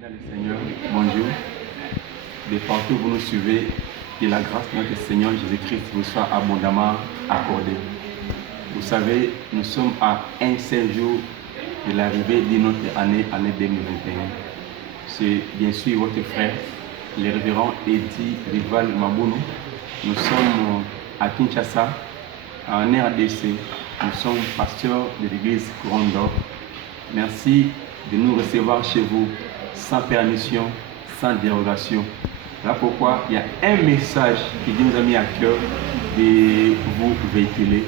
Dans le Seigneur, bonjour. De partout où vous nous suivez, que la grâce de notre Seigneur Jésus-Christ vous soit abondamment accordée. Vous savez, nous sommes à un seul jour de l'arrivée de notre année 2021. C'est bien sûr votre frère, le révérend Eddie Rival Mabounou. Nous sommes à Kinshasa, en RDC. Nous sommes pasteurs de l'église Couronne d'Or. Merci de nous recevoir chez vous sans permission, sans dérogation. Voilà pourquoi il y a un message que Dieu nous a mis à cœur de vous véhiculer,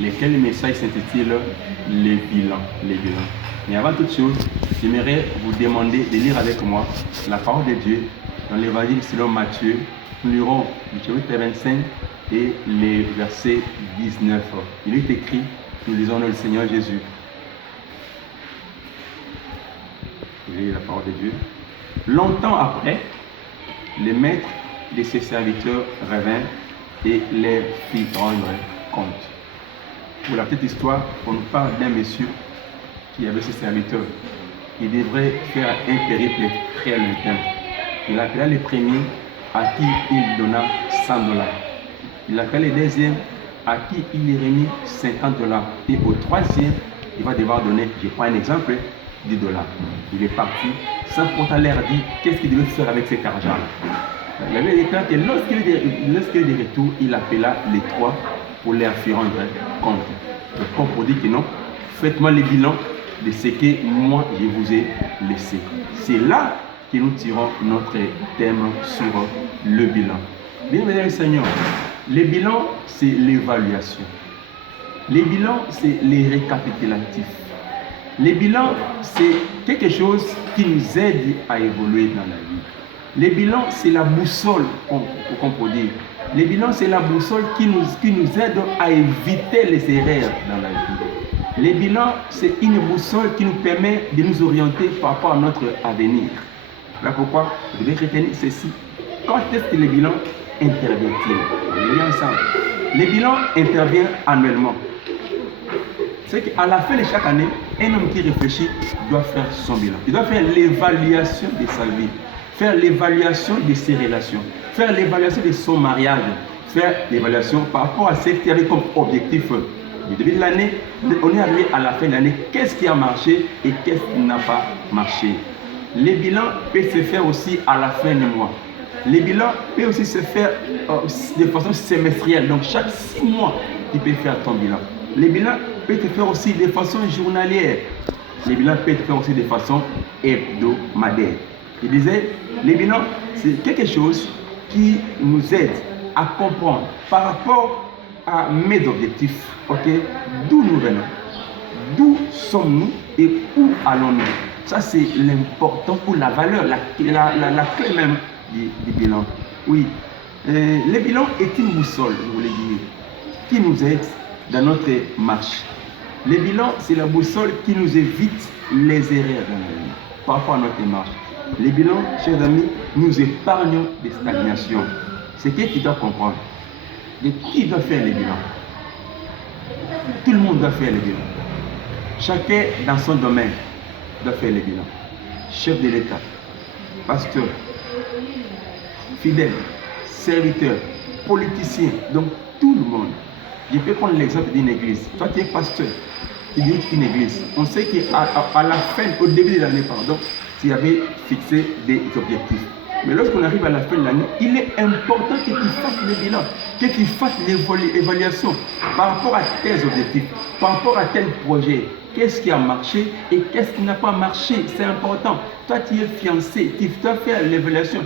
lequel message s'intitule les bilans. Mais avant toute chose, j'aimerais vous demander de lire avec moi la parole de Dieu dans l'évangile selon Matthieu. Nous lirons du chapitre 25 et les versets 19. Il est écrit, nous lisons le Seigneur Jésus. La parole de Dieu. Longtemps après, le maître de ses serviteurs revint et les fit rendre compte. Pour la petite histoire, on nous parle d'un monsieur qui avait ses serviteurs. Il devrait faire un périple très lointain. Il appela le premier à qui il donna $100. Il appela le deuxième à qui il remit $50. Et au troisième, il va devoir donner, je prends un exemple, $10. Il est parti sans pourtant leur dire qu'est-ce qu'il devait faire avec cet argent. Il avait dit que lorsqu'il est de retour, il appela les trois pour leur faire rendre compte. Le compte pour dire que non, faites-moi le bilan de ce que moi je vous ai laissé. C'est là que nous tirons notre thème sur le bilan. Bien, mesdames et seigneurs, le bilan c'est l'évaluation. Le bilan c'est les récapitulatifs. Le bilan, c'est quelque chose qui nous aide à évoluer dans la vie. Le bilan, c'est la boussole, qu'on peut dire. Le bilan, c'est la boussole qui nous aide à éviter les erreurs dans la vie. Le bilan, c'est une boussole qui nous permet de nous orienter par rapport à notre avenir. Voilà pourquoi vous devez retenir ceci. Quand est-ce que le bilan intervient-il? On est ensemble. Le bilan intervient annuellement. C'est qu'à la fin de chaque année, un homme qui réfléchit doit faire son bilan. Il doit faire l'évaluation de sa vie, faire l'évaluation de ses relations, faire l'évaluation de son mariage, faire l'évaluation par rapport à ce qu'il avait comme objectif. Du début de l'année, on est arrivé à la fin de l'année, qu'est-ce qui a marché et qu'est-ce qui n'a pas marché. Les bilans peuvent se faire aussi à la fin du mois. Les bilans peuvent aussi se faire de façon semestrielle. Donc chaque 6 mois, tu peux faire ton bilan. Les bilans peuvent se faire aussi de façon journalière. Les bilans peuvent se faire aussi de façon hebdomadaire. Je disais, les bilans, c'est quelque chose qui nous aide à comprendre par rapport à mes objectifs, d'où nous venons, d'où sommes-nous et où allons-nous. Ça, c'est l'important pour la valeur, la clé même du bilan. Oui, le bilan est une boussole, je voulais dire, qui nous aide dans notre marche. Le bilan, c'est la boussole qui nous évite les erreurs dans la vie par rapport à notre marche. Le bilan, chers amis, nous épargne des stagnations. C'est ce qu'il doit comprendre. Et qui doit faire le bilan? Tout le monde doit faire le bilan. Chacun dans son domaine doit faire le bilan. Chef de l'État, pasteur, fidèle, serviteur, politicien, donc tout le monde. Je peux prendre l'exemple d'une église. Toi, tu es pasteur, tu diriges une église. On sait qu'à la fin, au début de l'année, tu avais fixé des objectifs. Mais lorsqu'on arrive à la fin de l'année, il est important que tu fasses le bilan, que tu fasses l'évaluation par rapport à tes objectifs, par rapport à tel projet. Qu'est-ce qui a marché et qu'est-ce qui n'a pas marché? C'est important. Toi, tu es fiancé, tu dois faire l'évaluation.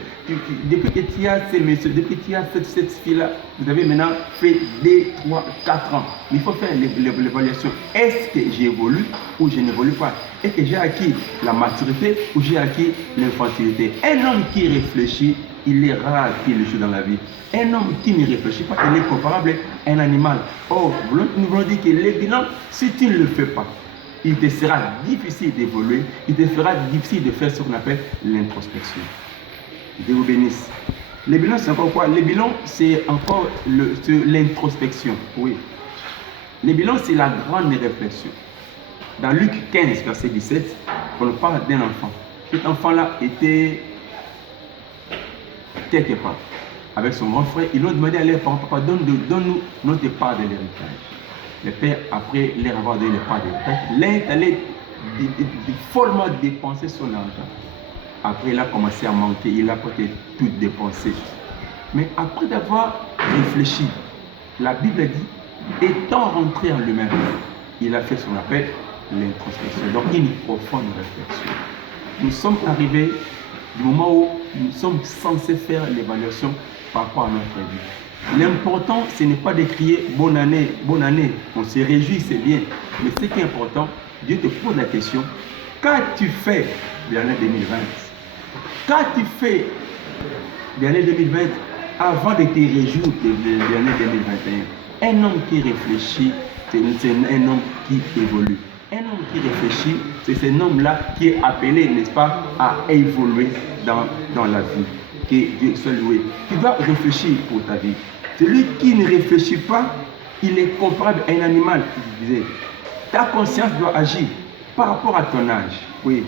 Depuis que tu as ces messieurs, depuis que tu as cette fille-là, vous avez maintenant fait 2, 3, 4 ans. Il faut faire l'évaluation. Est-ce que j'évolue ou je n'évolue pas? Est-ce que j'ai acquis la maturité ou j'ai acquis l'infantilité? Un homme qui réfléchit, il est rare qu'il échoue dans la vie. Un homme qui ne réfléchit pas, il est comparable à un animal. Or, nous voulons dire que le bilan, si tu ne le fais pas, il te sera difficile d'évoluer, il te sera difficile de faire ce qu'on appelle l'introspection. Dieu vous bénisse. Le bilan, c'est encore quoi? Le bilan, c'est encore l'introspection. Oui. Le bilan, c'est la grande réflexion. Dans Luc 15, verset 17, on parle d'un enfant Cet enfant-là était quelque part avec son grand frère. Ils l'ont demandé à leur parents, papa, donne-nous notre part de l'héritage. Le père, après leur avoir donné le part de l'héritage, l'un est allé follement dépenser son argent. Après, il a commencé à manquer, il a peut-être tout dépensé. Mais après d'avoir réfléchi, la Bible dit, étant rentré en lui-même, il a fait ce qu'on appelle l'introspection. Donc, une profonde réflexion. Nous sommes arrivés du moment où nous sommes censés faire l'évaluation par rapport à notre vie. L'important, ce n'est pas de crier bonne année, on se réjouit, c'est bien. Mais ce qui est important, Dieu te pose la question, qu'as-tu fait de l'année 2020? Qu'as-tu fait de l'année 2020 avant de te réjouir de l'année 2021? Un homme qui réfléchit, c'est un homme qui évolue. Un homme qui réfléchit, c'est cet homme-là qui est appelé, n'est-ce pas, à évoluer dans la vie. Que Dieu soit loué. Tu dois réfléchir pour ta vie. Celui qui ne réfléchit pas, il est comparable à un animal. Ta conscience doit agir par rapport à ton âge. Oui.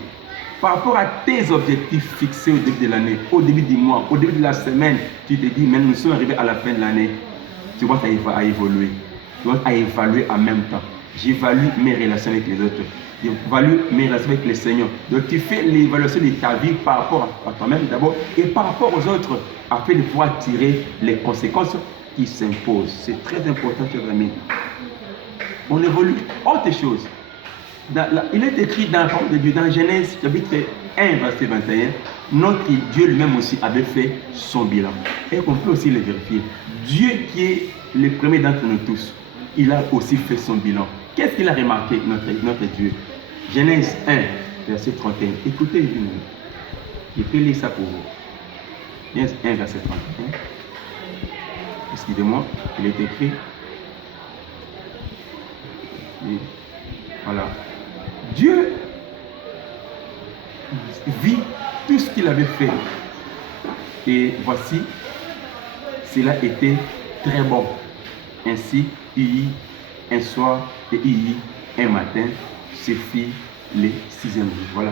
Par rapport à tes objectifs fixés au début de l'année, au début du mois, au début de la semaine, tu te dis, mais nous sommes arrivés à la fin de l'année. Tu vas à évoluer. Tu vas à évaluer en même temps. J'évalue mes relations avec les autres. J'évalue mes relations avec le Seigneur. Donc tu fais l'évaluation de ta vie par rapport à toi-même d'abord et par rapport aux autres afin de pouvoir tirer les conséquences qui s'imposent. C'est très important, chers amis. On évolue. Autre chose. Il est écrit dans la parole de Dieu, dans Genèse chapitre 1, verset 21, notre Dieu lui-même aussi avait fait son bilan. Et qu'on peut aussi le vérifier. Dieu qui est le premier d'entre nous tous, il a aussi fait son bilan. Qu'est-ce qu'il a remarqué, notre Dieu? Genèse 1, verset 31. Écoutez, je peux lire ça pour vous. Genèse 1, verset 31. Excusez-moi, il est écrit. Et voilà. Dieu vit tout ce qu'il avait fait. Et voici, cela était très bon. Ainsi, il y un soir et il y un matin, ce fit le 6e jour. Voilà.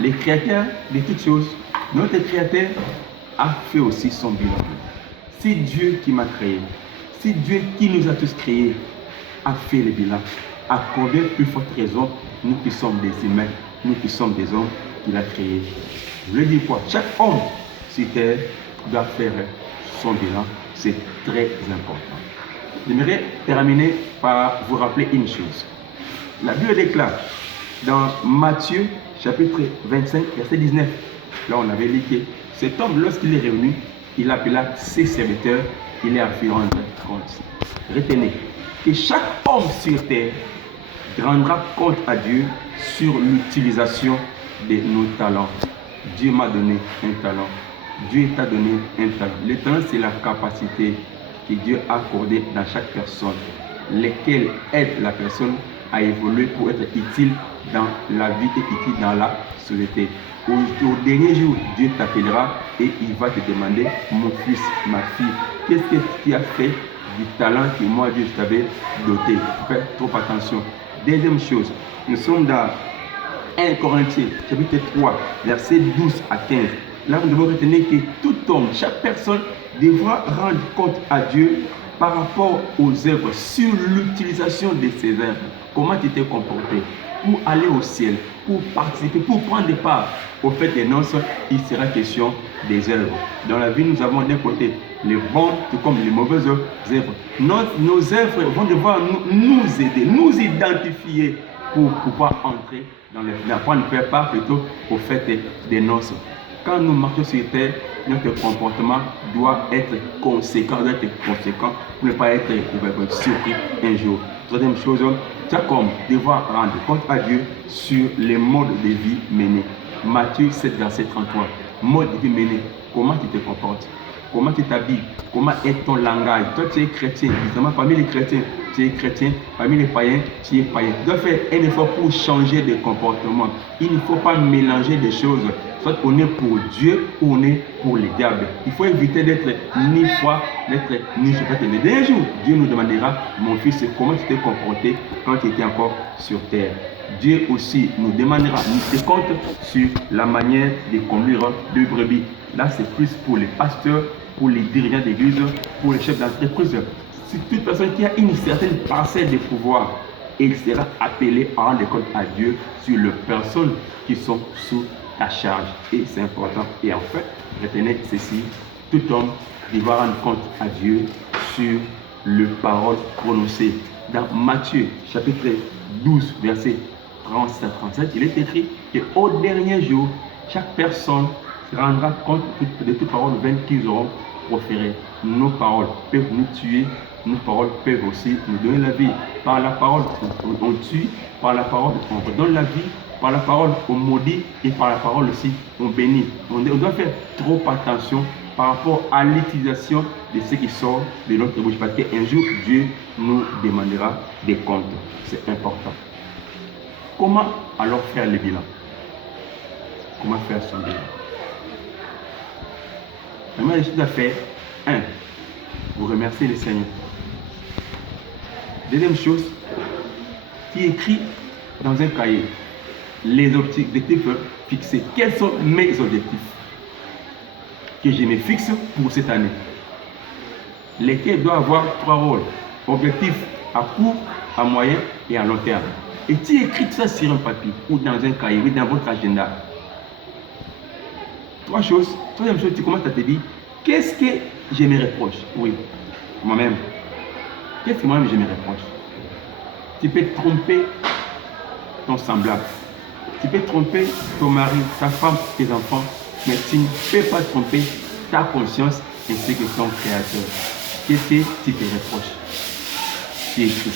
Le Créateur de toutes choses, notre Créateur a fait aussi son bilan. C'est Dieu qui m'a créé. C'est Dieu qui nous a tous créés a fait le bilan. À combien plus forte raison, nous qui sommes des humains, nous qui sommes des hommes qu'il a créés. Je veux dire quoi? Chaque homme sur terre doit faire son bilan. C'est très important. J'aimerais terminer par vous rappeler une chose. La Bible déclare dans Matthieu chapitre 25, verset 19. Là, on avait lu que cet homme, lorsqu'il est revenu, il appela ses serviteurs, il est à lui rendre compte. Retenez que chaque homme sur terre rendra compte à Dieu sur l'utilisation de nos talents. Dieu m'a donné un talent. Dieu t'a donné un talent. Le talent, c'est la capacité que Dieu a accordée dans chaque personne, lesquelles aident la personne à évoluer pour être utile dans la vie et utile dans la société. Au dernier jour, Dieu t'appellera et il va te demander, mon fils, ma fille, qu'est-ce que tu as fait du talent que moi, Dieu t'avais doté? Faites trop attention. Deuxième chose, nous sommes dans 1 Corinthiens, chapitre 3, versets 12 à 15. Là, nous devons retenir que tout homme, chaque personne devra rendre compte à Dieu par rapport aux œuvres, sur l'utilisation de ces œuvres. Comment tu t'es comporté pour aller au ciel, pour participer, pour prendre part au fait des noces, il sera question des œuvres. Dans la vie, nous avons d'un côté les bons, tout comme les mauvaises œuvres. Nos œuvres vont devoir nous aider, nous identifier pour pouvoir entrer dans le prendre part plutôt au fait des noces. Quand nous marchons sur terre, notre comportement doit être conséquent pour ne pas être surpris un jour. Troisième chose, chaque homme devra rendre compte à Dieu sur les modes de vie menés. Matthieu 7, verset 33. Mode de vie mené. Comment tu te comportes? Comment tu t'habilles? Comment est ton langage? Toi, tu es chrétien. Évidemment, parmi les chrétiens, tu es chrétien. Parmi les païens, tu es païen. Tu dois faire un effort pour changer de comportement. Il ne faut pas mélanger des choses. Soit on est pour Dieu ou on est pour les diables. Il faut éviter d'être ni foi, d'être ni je sais pas. Le dernier jour, Dieu nous demandera, mon fils, comment tu t'es comporté quand tu étais encore sur terre. Dieu aussi nous demandera des comptes sur la manière de conduire le brebis. Là, c'est plus pour les pasteurs, pour les dirigeants d'église, pour les chefs d'entreprise. C'est toute personne qui a une certaine parcelle de pouvoir, et il sera appelé à rendre compte à Dieu sur les personnes qui sont sous ta charge. Et c'est important. Et en fait, retenez ceci, tout homme devra rendre compte à Dieu sur les paroles prononcées. Dans Matthieu chapitre 12, verset 37 à 37, il est écrit qu'au dernier jour, chaque personne se rendra compte de toutes paroles vaines qu'ils auront proférées. Nos paroles peuvent nous tuer, nos paroles peuvent aussi nous donner la vie. Par la parole, on tue, par la parole, on redonne la vie, par la parole, on maudit, et par la parole aussi, on bénit. On doit faire trop attention par rapport à l'utilisation de ce qui sort de notre bouche, parce qu'un jour, Dieu nous demandera des comptes. C'est important. Comment alors faire le bilan? Comment faire son bilan? La première chose à faire, 1. Vous remerciez le Seigneur. Deuxième chose, tu écris dans un cahier les objectifs fixés. Quels sont mes objectifs que je me fixe pour cette année? Lesquels doivent avoir 3 rôles. Objectifs à court, à moyen et à long terme. Et tu écris tout ça sur un papier ou dans un cahier ou dans votre agenda. 3 choses. Troisième chose, tu commences à te dire, qu'est-ce que je me reproche? Oui, moi-même. Qu'est-ce que moi-même je me reproche? Tu peux tromper ton semblable. Tu peux tromper ton mari, ta femme, tes enfants, mais tu ne peux pas tromper ta conscience ainsi que ton Créateur. Qu'est-ce que tu te reproches? Tu écris.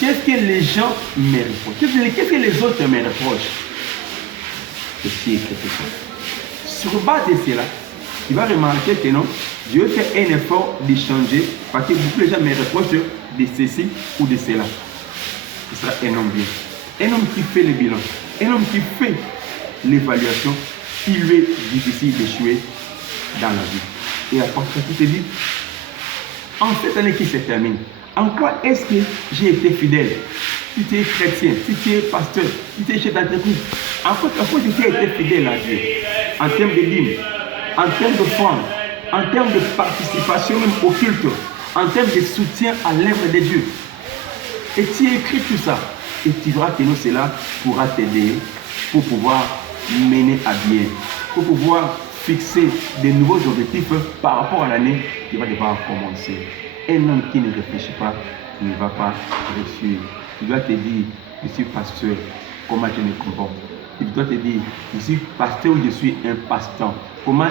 Qu'est-ce que les gens me reprochent? Qu'est-ce que les autres me reprochent? Et tu écris tout ça. Sur base de cela, tu vas remarquer que non, Dieu fait un effort de changer parce que beaucoup de gens me reprochent de ceci ou de cela. Ce sera un homme bien. Un homme qui fait le bilan, un homme qui fait l'évaluation, il lui est difficile d'échouer dans la vie. Et à part ça, tu te dis, en cette année qui se termine, en quoi est-ce que j'ai été fidèle? Si tu es chrétien, si tu es pasteur, si tu es chef d'entreprise, en quoi tu as été fidèle à Dieu? En termes de dîmes, en termes de foi, en termes de participation même au culte, en termes de soutien à l'œuvre de Dieu. Et tu écris tout ça. Et tu verras que nous, cela pourra t'aider pour pouvoir mener à bien, pour pouvoir fixer de nouveaux objectifs par rapport à l'année qui va devoir commencer. Un homme qui ne réfléchit pas ne va pas réussir. Tu dois te dire, je suis pasteur, comment je me comporte? Tu dois te dire, je suis pasteur ou je suis un pasteur? Comment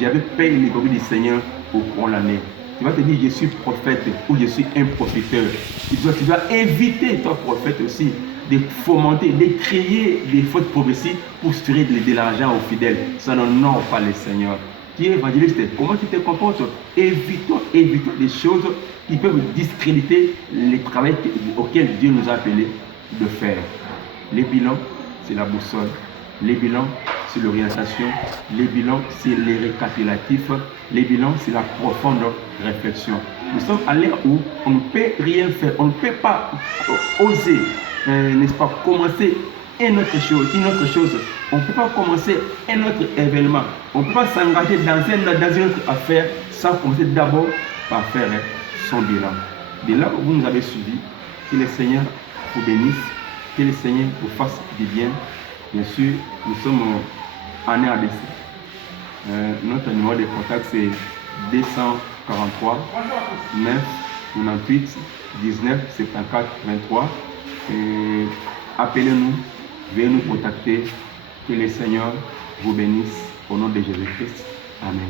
j'avais payé les copies du Seigneur au cours de l'année? Tu vas te dire, je suis prophète ou je suis un profiteur. Tu dois éviter, toi prophète aussi, de fomenter, de créer des fautes prophéties pour tirer de l'argent aux fidèles. Ça n'honore pas le Seigneur. Tu es évangéliste, comment tu te comportes? Évitons des choses qui peuvent discréditer le travail auquel Dieu nous a appelés de faire. Les bilans, c'est la boussole. Les bilans, c'est l'orientation. Les bilans, c'est les récapitulatifs. Les bilans, c'est la profonde réflexion. Nous sommes à l'ère où on ne peut rien faire. On ne peut pas oser, n'est-ce pas, commencer une autre chose. On ne peut pas commencer un autre événement. On ne peut pas s'engager dans une autre affaire sans commencer d'abord par faire son bilan. De là où vous nous avez suivis, que le Seigneur vous bénisse, que le Seigneur vous fasse du bien. Bien sûr, nous sommes en RDC. Notre numéro de contact c'est 243 9 98 19 74 23. Appelez-nous, veuillez nous contacter. Que le Seigneur vous bénisse au nom de Jésus-Christ. Amen.